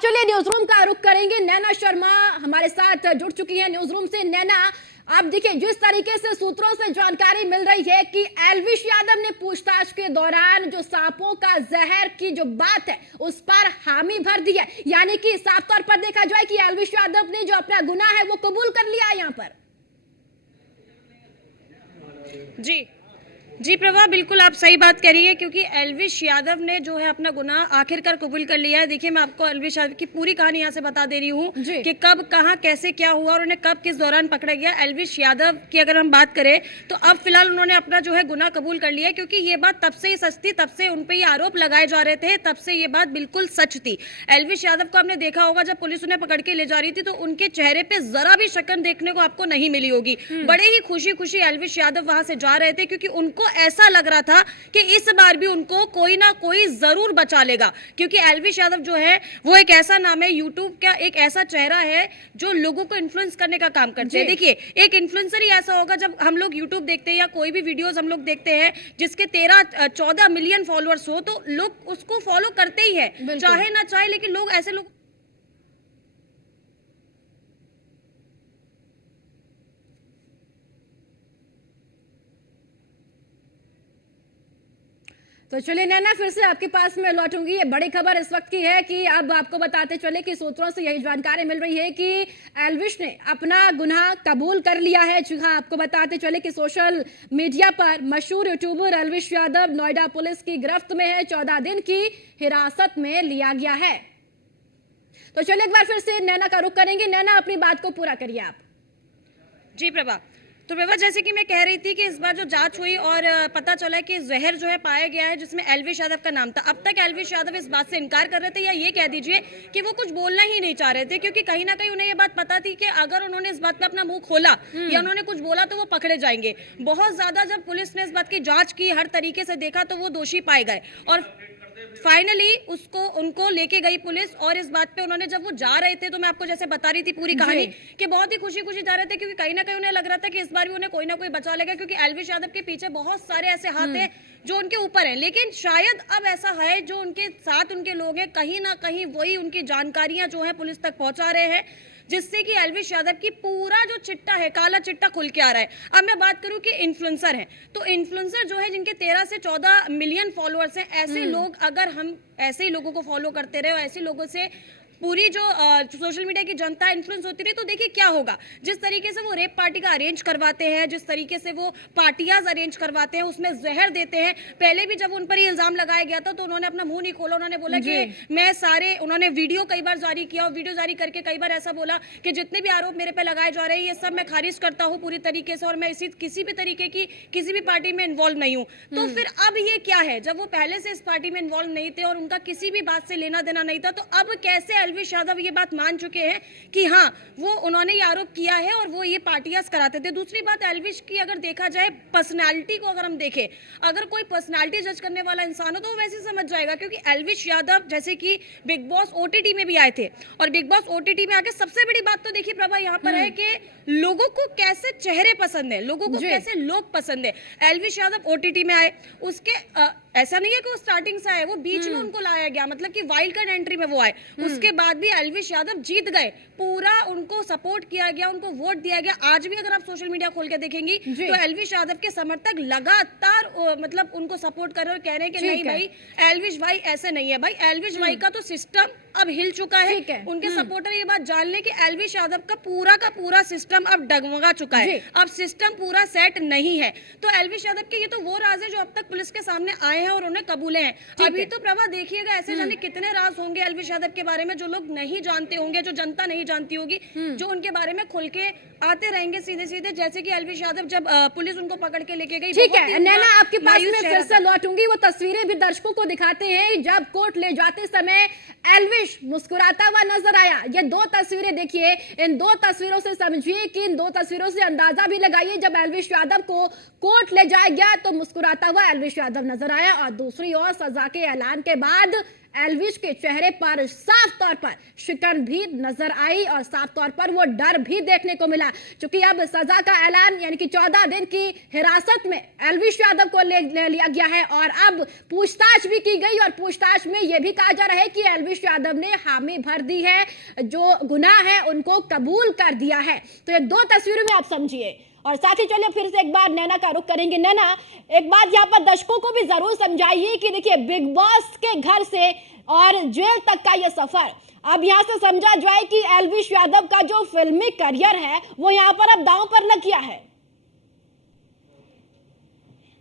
चलिए news room का रुख करेंगे। नैना शर्मा हमारे साथ जुड़ चुकी हैं न्यूज रूम से। नैना, आप देखिए, जिस तरीके से सूत्रों से जानकारी मिल रही है कि एल्विश यादव ने पूछताछ के दौरान जो सांपों का जहर की जो बात है उस पर हामी भर दी है, यानी कि साफ तौर पर देखा जाए कि एल्विश यादव ने जो अपना गुनाह है वो कबूल कर लिया है यहाँ पर। जी प्रभा, बिल्कुल आप सही बात कह रही है, क्योंकि एल्विश यादव ने जो है अपना गुनाह आखिरकार कबूल कर लिया है। देखिए, मैं आपको एल्विश यादव की पूरी कहानी यहाँ से बता दे रही हूँ कि कब, कहाँ, कैसे, क्या हुआ और उन्हें कब, किस दौरान पकड़ा गया। एल्विश यादव की अगर हम बात करें तो अब फिलहाल उन्होंने अपना जो है गुनाह कबूल कर लिया है, क्योंकि ये बात तब से ही सच थी, तब से उन पर ये आरोप लगाए जा रहे थे, तब से ये बात बिल्कुल सच थी। एल्विश यादव को आपने देखा होगा, जब पुलिस उन्हें पकड़ के ले जा रही थी तो उनके चेहरे पे जरा भी शकन देखने को आपको नहीं मिली होगी। बड़े ही खुशी खुशी एल्विश यादव वहां से जा रहे थे, क्योंकि उनको ऐसा लग रहा था कि इस बार भी उनको कोई ना कोई जरूर बचा लेगा, क्योंकि एल्विश यादव जो है वो एक ऐसा नाम है, यूट्यूब का एक ऐसा चेहरा है जो लोगों को इन्फ्लुएंस करने का काम करते हैं। देखिए, एक इन्फ्लुएंसर ही ऐसा होगा, जब हम लोग यूट्यूब देखते हैं या कोई भी वीडियोस हम लोग देखते हैं जिसके 13-14 मिलियन फॉलोअर्स हो, तो लोग उसको फॉलो करते ही है, चाहे ना चाहे, लेकिन लोग ऐसे लोग। तो चलिए नैना, फिर से आपके पास में लौटूंगी। ये बड़ी खबर इस वक्त की है कि अब आपको बताते चले कि सूत्रों से यही जानकारी मिल रही है कि एल्विश ने अपना गुनाह कबूल कर लिया है। जी हाँ, आपको बताते चले कि सोशल मीडिया पर मशहूर यूट्यूबर एल्विश यादव नोएडा पुलिस की गिरफ्त में है, 14 दिन की हिरासत में लिया गया है। तो चलिए एक बार फिर से नैना का रुख करेंगे। नैना, अपनी बात को पूरा करिए आप। जी प्रभा, तो प्रभा, जैसे कि मैं कह रही थी कि इस बार जो जांच हुई और पता चला कि जहर जो है पाया गया है जिसमें एल्विश यादव का नाम था। अब तक एल्विश यादव इस बात से इनकार कर रहे थे, या ये कह दीजिए कि वो कुछ बोलना ही नहीं चाह रहे थे, क्योंकि कहीं ना कहीं उन्हें ये बात पता थी कि अगर उन्होंने इस बात पे अपना मुंह खोला या उन्होंने कुछ बोला तो वो पकड़े जाएंगे। बहुत ज्यादा जब पुलिस ने इस बात की जांच की, हर तरीके से देखा, तो वो दोषी पाए गए और फाइनली उनको लेके गई पुलिस। और इस बात पे उन्होंने, जब वो जा रहे थे, तो मैं आपको जैसे बता रही थी पूरी कहानी कि बहुत ही खुशी खुशी जा रहे थे, क्योंकि कहीं ना कहीं उन्हें लग रहा था कि इस बार भी उन्हें कोई ना कोई बचा लेगा, क्योंकि एल्विश यादव के पीछे बहुत सारे ऐसे हाथ हैं जो उनके ऊपर हैं। लेकिन शायद अब ऐसा है, जो उनके साथ उनके लोग हैं, कहीं ना कहीं वही उनकी जानकारियां जो है पुलिस तक पहुंचा रहे हैं, जिससे कि एल्विश यादव की पूरा जो चिट्टा है, काला चिट्टा खुल के आ रहा है। अब मैं बात करूं कि इन्फ्लुएंसर हैं, तो इन्फ्लुएंसर जो है जिनके 13 से 14 मिलियन फॉलोअर्स हैं, ऐसे लोग, अगर हम ऐसे ही लोगों को फॉलो करते रहे और ऐसे लोगों से पूरी जो सोशल मीडिया की जनता इन्फ्लुएंस होती रही, तो देखिए क्या होगा। जिस तरीके से वो रेप पार्टी का अरेंज करवाते हैं, जिस तरीके से वो पार्टियां अरेंज करवाते हैं, उसमें जहर देते हैं। पहले भी जब उन पर ये इल्जाम लगाया गया था तो उन्होंने अपना मुंह नहीं खोला, उन्होंने बोला कि उन्होंने वीडियो कई बार जारी किया और वीडियो जारी करके कई बार ऐसा बोला कि जितने भी आरोप मेरे पे लगाए जा रहे हैं ये सब मैं खारिज करता हूँ पूरी तरीके से, और मैं किसी भी तरीके की किसी भी पार्टी में इन्वॉल्व नहीं हूँ। तो फिर अब ये क्या है, जब वो पहले से इस पार्टी में इन्वॉल्व नहीं थे और उनका किसी भी बात से लेना देना नहीं था, तो अब कैसे एल्विश यादव ये बात मान चुके हैं कि हाँ, वो उन्होंने ये आरोप किया है और वो ये पार्टियां कराते थे। दूसरी बात, एल्विश की अगर देखा जाए पर्सनालिटी को, अगर हम देखें, अगर कोई पर्सनालिटी जज करने वाला इंसान हो तो वो वैसे समझ जाएगा, क्योंकि एल्विश यादव जैसे कि बिग बॉस ओटीटी में भी आए थे, और बिग बॉस ओटीटी में आके सबसे बड़ी बात तो देखिए प्रभा यहाँ पर है कि लोगों को कैसे चेहरे पसंद है, लोगों को कैसे लोग पसंद है। एल्विश यादव ओटीटी में आए, उसके ऐसा नहीं है कि वो स्टार्टिंग से आए, वो बीच में उनको लाया गया, मतलब कि वाइल्ड कार्ड एंट्री में वो आए। उसके बाद भी एल्विश यादव जीत गए, पूरा उनको सपोर्ट किया गया, उनको वोट दिया गया। आज भी अगर आप सोशल मीडिया खोल के देखेंगी तो एल्विश यादव के समर्थक लगातार मतलब उनको सपोर्ट कर रहे और कह रहे हैं कि नहीं भाई, एल्विश भाई ऐसे नहीं है। भाई, एल्विश भाई का तो सिस्टम अब हिल चुका है। उनके सपोर्टर ये बात जान ले कि एल्विश यादव का पूरा सिस्टम अब डगमगा चुका है, अब सिस्टम पूरा सेट नहीं है। तो एल्विश यादव के ये तो वो राज है जो अब तक पुलिस के सामने आए हैं और उन्हें कबूले हैं। अभी तो प्रभा देखिएगा, ऐसे जाने कितने राज होंगे एल्विश यादव के बारे में जो लोग नहीं जानते होंगे, जो जनता नहीं जानती होगी, जो उनके बारे में खुल के आते रहेंगे सीधे सीधे। जैसे कि एल्विश यादव जब पुलिस उनको पकड़ के लेके गई, ठीक है नैना, आपके पास में फिर से लौटूंगी। वो तस्वीरें भी दर्शकों को दिखाते हैं, जब कोर्ट ले जाते समय एल्विश मुस्कुराता हुआ नजर आया। ये 2 तस्वीरें देखिए, इन 2 तस्वीरों से समझिए कि इन 2 तस्वीरों से अंदाजा भी लगाइए, जब एल्विश यादव को कोर्ट ले जाया गया तो मुस्कुराता हुआ एल्विश यादव नजर आया, और दूसरी ओर सजा के ऐलान के बाद एल्विश के चेहरे पर साफ तौर पर शिकन भी नजर आई और साफ तौर पर वो डर भी देखने को मिला, क्योंकि अब सजा का ऐलान यानी कि 14 दिन की हिरासत में एल्विश यादव को ले लिया गया है और अब पूछताछ भी की गई और पूछताछ में यह भी कहा जा रहा है कि एल्विश यादव ने हामी भर दी है, जो गुनाह है उनको कबूल कर दिया है। तो ये दो तस्वीरों में आप समझिए। और साथ ही चलिए फिर से एक बार नैना का रुख करेंगे। नैना, एक बात यहाँ पर दर्शकों को भी जरूर समझाइए कि देखिए बिग बॉस के घर से और जेल तक का ये सफर, अब यहाँ से समझा जाए कि एल्विश यादव का जो फिल्मी करियर है वो यहाँ पर अब दांव पर लग गया है।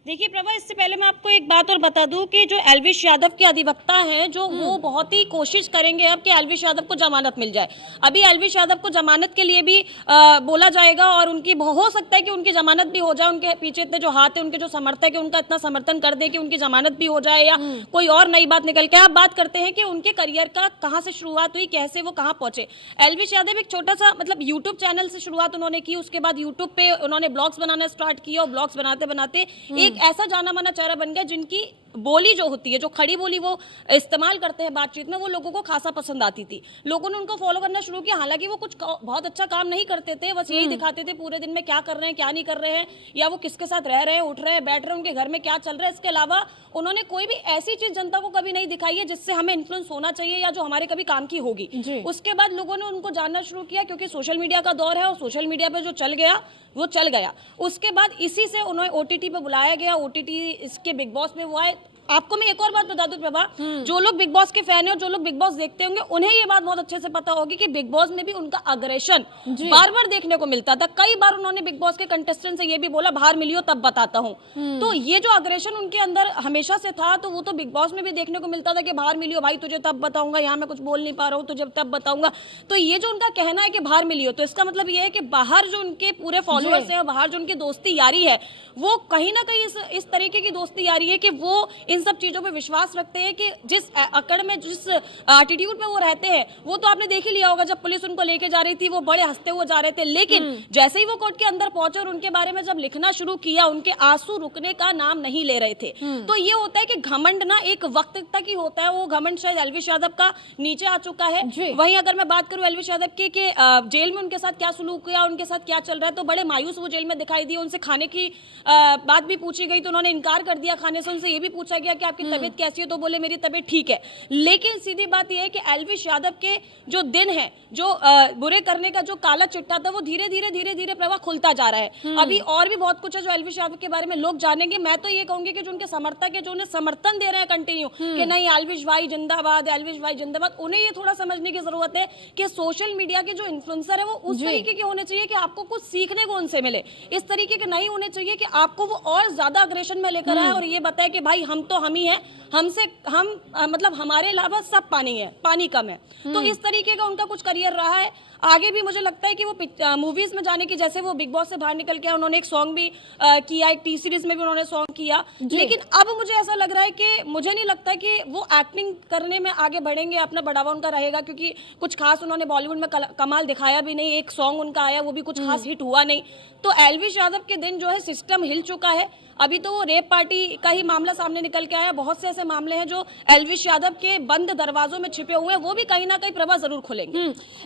देखिए प्रभा, इससे पहले मैं आपको एक बात और बता दूं कि जो एल्विश यादव के अधिवक्ता हैं जो वो बहुत ही कोशिश करेंगे अब कि एल्विश यादव को जमानत मिल जाए। अभी एल्विश यादव को जमानत के लिए भी बोला जाएगा और उनकी हो सकता है कि उनकी जमानत भी हो जाए। उनके पीछे इतने जो हाथ है, उनके जो समर्थक है, उनका इतना समर्थन कर दे कि उनकी जमानत भी हो जाए या कोई और नई बात निकल के। आप बात करते हैं कि उनके करियर का कहाँ से शुरुआत हुई, कैसे वो कहाँ पहुंचे। एल्विश यादव एक छोटा सा मतलब यूट्यूब चैनल से शुरुआत उन्होंने की, उसके बाद यूट्यूब पे उन्होंने ब्लॉग्स बनाना स्टार्ट किया और ब्लॉग्स बनाते बनाते एक ऐसा जाना माना चेहरा बन गया जिनकी बोली जो होती है, जो खड़ी बोली वो इस्तेमाल करते हैं बातचीत में, वो लोगों को खासा पसंद आती थी। लोगों ने उनको फॉलो करना शुरू किया। हालांकि वो कुछ बहुत अच्छा काम नहीं करते थे, बस यही दिखाते थे पूरे दिन में क्या कर रहे हैं क्या नहीं कर रहे हैं, या वो किसके साथ रह रहे हैं, उठ रहे हैं, बैठ रहे हैं, उनके घर में क्या चल रहा है। इसके अलावा उन्होंने कोई भी ऐसी चीज जनता को कभी नहीं दिखाई है जिससे हमें इन्फ्लुएंस होना चाहिए या जो हमारे कभी काम की होगी। उसके बाद लोगों ने उनको जानना शुरू किया क्योंकि सोशल मीडिया का दौर है और सोशल मीडिया पे जो चल गया वो चल गया। उसके बाद इसी से उन्हें ओटीटी पे बुलाया गया, ओटीटी इसके बिग बॉस में वो आए। आपको मैं एक और बात बता दूं प्रभा, जो लोग बिग बॉस के फैन हैं और जो लोग बिग बॉस देखते होंगे उन्हें ये बात बहुत अच्छे से पता होगी कि बिग बॉस में भी उनका अग्रेशन बार बार देखने को मिलता था। कई बार उन्होंने बिग बॉस के कंटेस्टेंट से ये भी बोला बाहर मिलियो तब बताता हूँ। तो ये जो अग्रेशन उनके अंदर हमेशा से था, तो वो तो बिग बॉस में भी देखने को मिलता था कि बाहर मिलियो भाई, तुझे तब बताऊंगा, यहाँ मैं कुछ बोल नहीं पा रहा हूँ, तुझे तब बताऊंगा। तो ये जो उनका कहना है कि बाहर मिलियो, तो इसका मतलब ये है कि बाहर जो उनके पूरे फॉलोअर्स है, बाहर जो उनकी दोस्ती यारी है, वो कहीं ना कहीं इस तरीके की दोस्ती यारी है कि वो इन सब चीजों पे विश्वास रखते हैं कि जिस अकड़ में, जिस एटीट्यूड में वो रहते हैं, वो तो आपने देख ही लिया होगा। जब पुलिस उनको लेके जा रही थी वो बड़े हंसते हुए जा रहे थे, लेकिन जैसे ही वो कोर्ट के अंदर पहुंचे और उनके बारे में जब लिखना शुरू किया, उनके आंसू रुकने का नाम नहीं ले रहे थे। तो ये होता है कि घमंड ना एक वक्त तक ही होता है, वो घमंड शायद एल्विश यादव का नीचे आ चुका है। वहीं अगर मैं बात करूं एल्विश यादव की कि जेल में उनके साथ क्या सलूक किया, उनके साथ क्या चल रहा है, तो बड़े मायूस वो जेल में दिखाई दिए। उनसे खाने की बात भी पूछी गई तो उन्होंने इनकार कर दिया खाने से। उनसे ये भी पूछा गया कि आपकी तबीयत कैसी है, तो बोले मेरी तबीयत ठीक है। लेकिन सीधी बात यह है कि एल्विश यादव के जो दिन है, जो बुरे करने का जो काला चिट्ठा था, वो धीरे धीरे प्रभा खुलता जा रहा है। अभी और भी बहुत कुछ है जो एल्विश यादव के बारे में लोग जानेंगे। मैं तो ये कहूंगी कि जो उनके समर्थक है, जो उन्हें समर्थन दे रहे हैं कंटिन्यू कि नहीं एल्विश भाई जिंदाबाद, एल्विश भाई जिंदाबाद, उन्हें ये थोड़ा समझने की जरूरत है कि सोशल मीडिया के जो इन्फ्लुएंसर है वो उस तरीके के होने चाहिए कि आपको कुछ सीखने को उनसे मिले। इस तरीके के नहीं होने चाहिए कि आपको वो और ज्यादा अग्रेशन में लेकर आए और ये बताए कि भाई हम तो हम ही हैं, हमसे हम मतलब हमारे अलावा सब पानी है, पानी कम है। तो इस तरीके का उनका कुछ करियर रहा है। आगे भी मुझे लगता है कि वो मूवीज में जाने की, जैसे वो बिग बॉस से बाहर निकल के उन्होंने एक सॉन्ग भी किया, एक टी सीरीज में भी उन्होंने सॉन्ग किया। लेकिन अब मुझे ऐसा लग रहा है कि मुझे नहीं लगता कि वो एक्टिंग करने में आगे बढ़ेंगे, अपना बढ़ावा उनका रहेगा, क्योंकि कुछ खास उन्होंने बॉलीवुड में कमाल दिखाया भी नहीं। एक सॉन्ग उनका आया वो भी कुछ खास हिट हुआ नहीं। तो एल्विश यादव के दिन जो है सिस्टम हिल चुका है। अभी तो वो रेप पार्टी का ही मामला सामने निकल के आया। बहुत से ऐसे मामले हैं जो एल्विश यादव के बंद दरवाजों में छिपे हुए हैं, वो भी कहीं ना कहीं प्रभा जरूर खुलेंगे।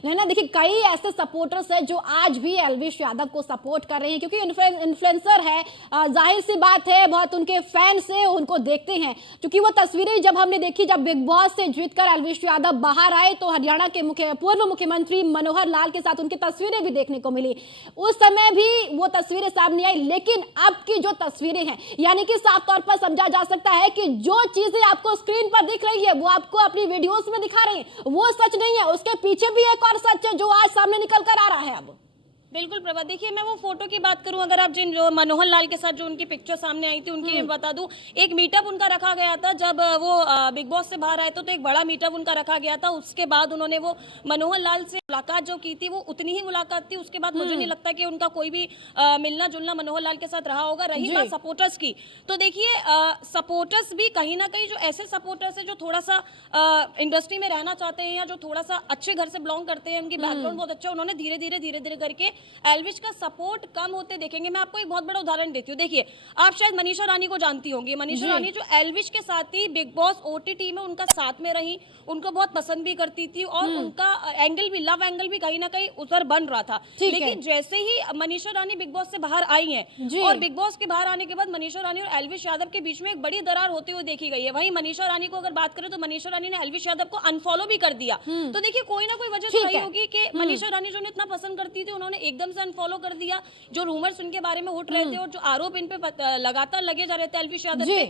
नैना, देखिए कई ऐसे सपोर्टर्स हैं जो आज भी एल्विश यादव को सपोर्ट कर रहे हैं, क्योंकि इन्फ्लुएंसर है, जाहिर सी बात है बहुत उनके फैंस से उनको देखते हैं। क्योंकि वो तस्वीरें जब हमने देखी, जब बिग बॉस से जीतकर एल्विश यादव बाहर आए तो हरियाणा के पूर्व मुख्यमंत्री मनोहर लाल के साथ उनकी तस्वीरें भी देखने को मिली। उस समय भी वो तस्वीरें सामने आई, लेकिन अब की जो तस्वीरें हैं, यानी कि साफ तौर पर समझा जा सकता है कि जो चीजें आपको स्क्रीन पर दिख रही है वो आपको अपनी वीडियोस में दिखा रहे हैं, वो सच नहीं है। उसके पीछे भी एक और सच है जो आज सामने निकल कर आ रहा है। अब बिल्कुल प्रभा, देखिए मैं वो फोटो की बात करूं, अगर आप जो मनोहर लाल के साथ जो उनकी पिक्चर सामने आई थी उनकी मैं बता दूं, एक मीटअप उनका रखा गया था जब वो बिग बॉस से बाहर आए थे, तो एक बड़ा मीटअप उनका रखा गया था। उसके बाद उन्होंने वो मनोहर लाल से मुलाकात जो की थी वो उतनी ही मुलाकात थी। उसके बाद मुझे नहीं लगता कि उनका कोई भी मिलना जुलना मनोहर लाल के साथ रहा होगा। रही बात सपोर्टर्स की, तो देखिए सपोर्टर्स भी कहीं ना कहीं जो ऐसे सपोर्टर्स है जो थोड़ा सा इंडस्ट्री में रहना चाहते हैं या जो थोड़ा सा अच्छे घर से बिलोंग करते हैं, उनकी बैकग्राउंड बहुत अच्छा, उन्होंने धीरे धीरे करके एल्विश का सपोर्ट कम होते देखेंगे। मैं आपको एक बहुत बड़ा उदाहरण देती हूँ। देखिए, आप शायद मनीषा रानी को जानती होंगी। मनीषा रानी जो एल्विश के साथ ही बिग बॉस ओटीटी में उनका साथ में रही, उनको बहुत पसंद भी करती थी और उनका एंगल भी, लव एंगल भी कहीं ना कहीं उधर बन रहा था। लेकिन जैसे ही मनीषा रानी बिग बॉस से बाहर आई हैं और बिग बॉस के बाहर आने के बाद मनीषा रानी और एल्विश यादव के बीच में एक बड़ी दरार होते हुए देखी गई है। वहीं मनीषा रानी को अगर बात करें तो मनीषा रानी ने एल्विश यादव को अनफॉलो भी कर दिया। तो देखिए, कोई ना कोई वजह तो रही होगी कि मनीषा रानी जो इतना पसंद करती थी उन्होंने एकदम से अनफॉलो कर दिया। जो रूमर्स उनके बारे में उठ रहे थे और जो आरोप इन पे लगातार लगे जा रहे थे एल्विश यादव पे,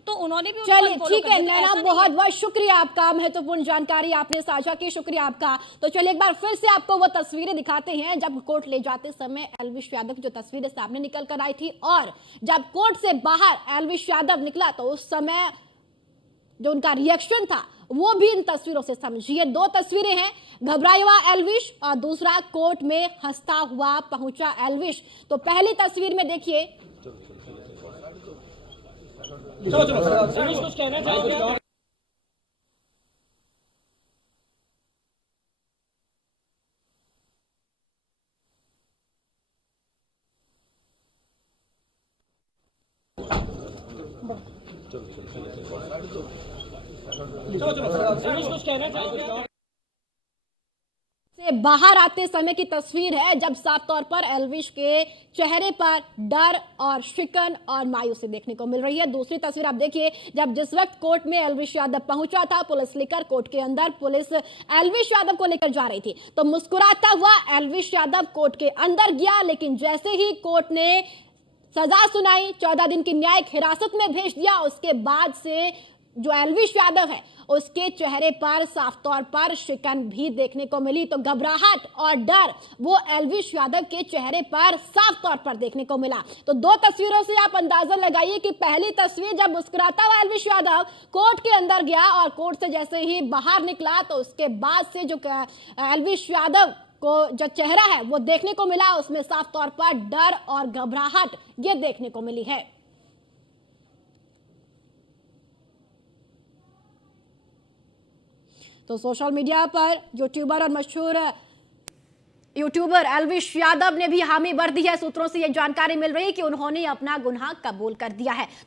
तो उन्होंने भी चलिए ठीक है नैना, बहुत बहुत शुक्रिया आपका, महत्वपूर्ण जानकारी आपने साझा की, शुक्रिया आपका। तो चलिए एक बार फिर से आपको वो तस्वीरें दिखाते हैं जब कोर्ट ले जाते समय एल्विश यादव की जो तस्वीरें सामने निकल कर आई थी, और जब कोर्ट से बाहर एल्विश यादव निकला तो उस समय जो उनका रिएक्शन था वो भी इन तस्वीरों से समझिए। दो तस्वीरें हैं, घबराया हुआ एल्विश और दूसरा कोर्ट में हंसता हुआ पहुंचा एल्विश। तो पहली तस्वीर में देखिए, कुछ कहना चाहोगे? कुछ कहना चाहोगे? से बाहर आते समय की तस्वीर है जब साफ तौर पर एल्विश के चेहरे पर डर और शिकन और मायूसी देखने को मिल रही है। दूसरी तस्वीर आप देखिए, जब जिस वक्त कोर्ट में एल्विश यादव पहुंचा था, पुलिस लेकर कोर्ट के अंदर, पुलिस एल्विश यादव को लेकर जा रही थी, तो मुस्कुराता हुआ एल्विश यादव कोर्ट के अंदर गया। लेकिन जैसे ही कोर्ट ने सजा सुनाई, 14 दिन की न्यायिक हिरासत में भेज दिया, उसके बाद से जो एल्विश यादव है उसके चेहरे पर साफ तौर पर शिकन भी देखने को मिली। तो घबराहट और डर वो एल्विश यादव के चेहरे पर साफ तौर पर देखने को मिला। तो दो तस्वीरों से आप अंदाजा लगाइए कि पहली तस्वीर जब मुस्कुराता हुआ एल्विश यादव कोर्ट के अंदर गया और कोर्ट से जैसे ही बाहर निकला, तो उसके बाद से जो एल्विश यादव को जो चेहरा है वो देखने को मिला, उसमें साफ तौर पर डर और घबराहट ये देखने को मिली है। तो सोशल मीडिया पर यूट्यूबर और मशहूर यूट्यूबर एल्विश यादव ने भी हामी भर दी है। सूत्रों से यह जानकारी मिल रही है कि उन्होंने अपना गुनाह कबूल कर दिया है।